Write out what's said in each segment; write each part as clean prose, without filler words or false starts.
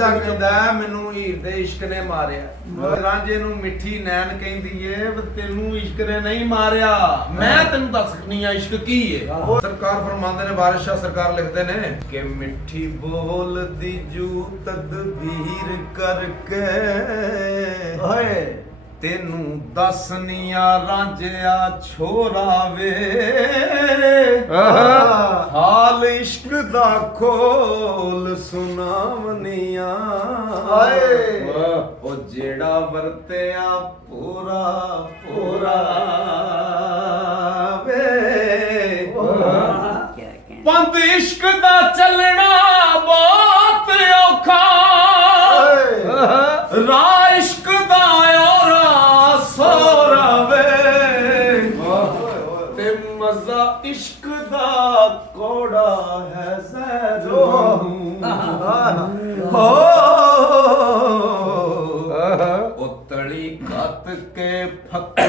ਰਾਂਝਾ ਕਹਿੰਦਾ ਮੈਨੂੰ ਹੀਰ ਦੇ ਇਸ਼ਕ ਨੇ ਮਾਰਿਆ। ਰਾਂਝੇ ਨੂੰ ਮਿੱਠੀ ਨੈਣ ਕਹਿੰਦੀ ਏ ਤੈਨੂੰ ਇਸ਼ਕ ਨੇ ਨਹੀਂ ਮਾਰਿਆ, ਮੈਂ ਤੈਨੂੰ ਦੱਸਣੀ ਆ ਇਸ਼ਕ ਕੀ ਏ। ਸਰਕਾਰ ਫਰਮਾਉਂਦੇ ਨੇ, ਵਾਰਿਸ ਸ਼ਾਹ ਸਰਕਾਰ ਲਿਖਦੇ ਨੇ ਕਿ ਮਿੱਠੀ ਬੋਲਦੀ ਜੂ ਤਦਬੀਰ ਕਰਕੇ ਓਏ ਤੈਨੂੰ ਦੱਸਨੀਆਂ ਰਾਂਝਿਆ ਛੋਰਾ ਵੇ ਹਾਲ ਇਸ਼ਕ ਦਾ ਖੋਲ ਸੁਣਾਵਨੀਆਂ ਉਹ ਜਿਹੜਾ ਵਰਤਿਆ ਪੂਰਾ ਪੂਰਾ ਵੇ ਪੰਧ ਇਸ਼ਕ ਦਾ ਚੱਲਣਾ ਬਹੁਤ ਔਖਾ ਰਾਹ ਇਸ਼ਕ ਦਾ ਮਜ਼ਾ ਇਸ਼ਕ ਦਾ ਕੋੜਾ ਹੈ ਜ਼ੈਦੋ ਉਹ ਤਲੀ ਕੱਤ ਕੇ ਫੱਕਾ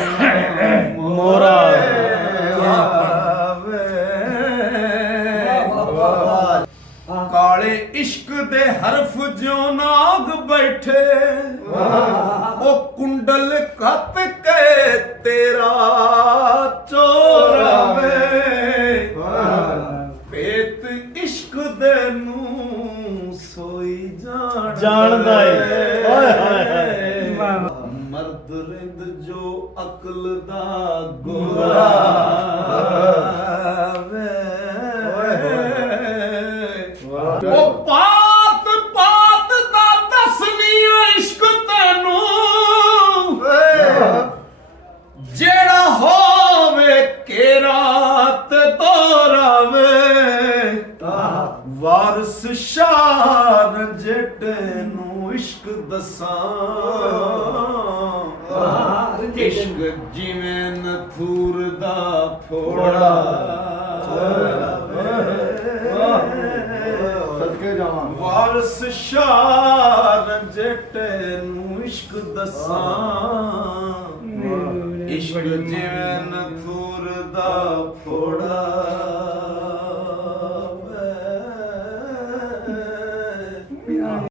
ਮੋਰਾ ਕਾਲੇ ਇਸ਼ਕ ਦੇ ਹਰਫ ਜੋ ਨਾਗ ਬੈਠੇ ਉਹ ਕੁੰਡਲ ਕੱਤ ਕੇ ਤੇਰਾ ਚੋਰਾ ਵੇ ਪੇਤ ਇਸ਼ਕ ਦੇ ਨੂੰ ਸੋਈ ਜਾਣਦਾ ਏ ਮਰਦ ਰਿੰਦ ਜੋ ਅਕਲ ਦਾ ਗੋਰਾ ਉਹ ਪਾਤ ਪਾਤ ਦਾ ਦੱਸਨੀ ਇਸ਼ਕ ਤੈਨੂੰ ਜਿਹੜਾ ਹੋਵੇ ਕੇਰਾਤ ਤੋਰਾਵੇ ਵਾਰਿਸ ਸ਼ਾਹ ਰੰਜਟ ਨੂੰ ਇਸ਼ਕ ਦਸਾਂ ਇਸ਼ਕ ਜਿਵੇਂ ਨਥੂਰ ਦਾ ਫੋੜਾ ਵਾਰਿਸ ਸ਼ਾਹ ਰੰਜਟ ਨੂੰ ਇਸ਼ਕ ਦਸਾਂ ਇਸ਼ਕ ਜਿਵੇਂ ਨਥੂਰ ਦਾ ਫੋੜਾ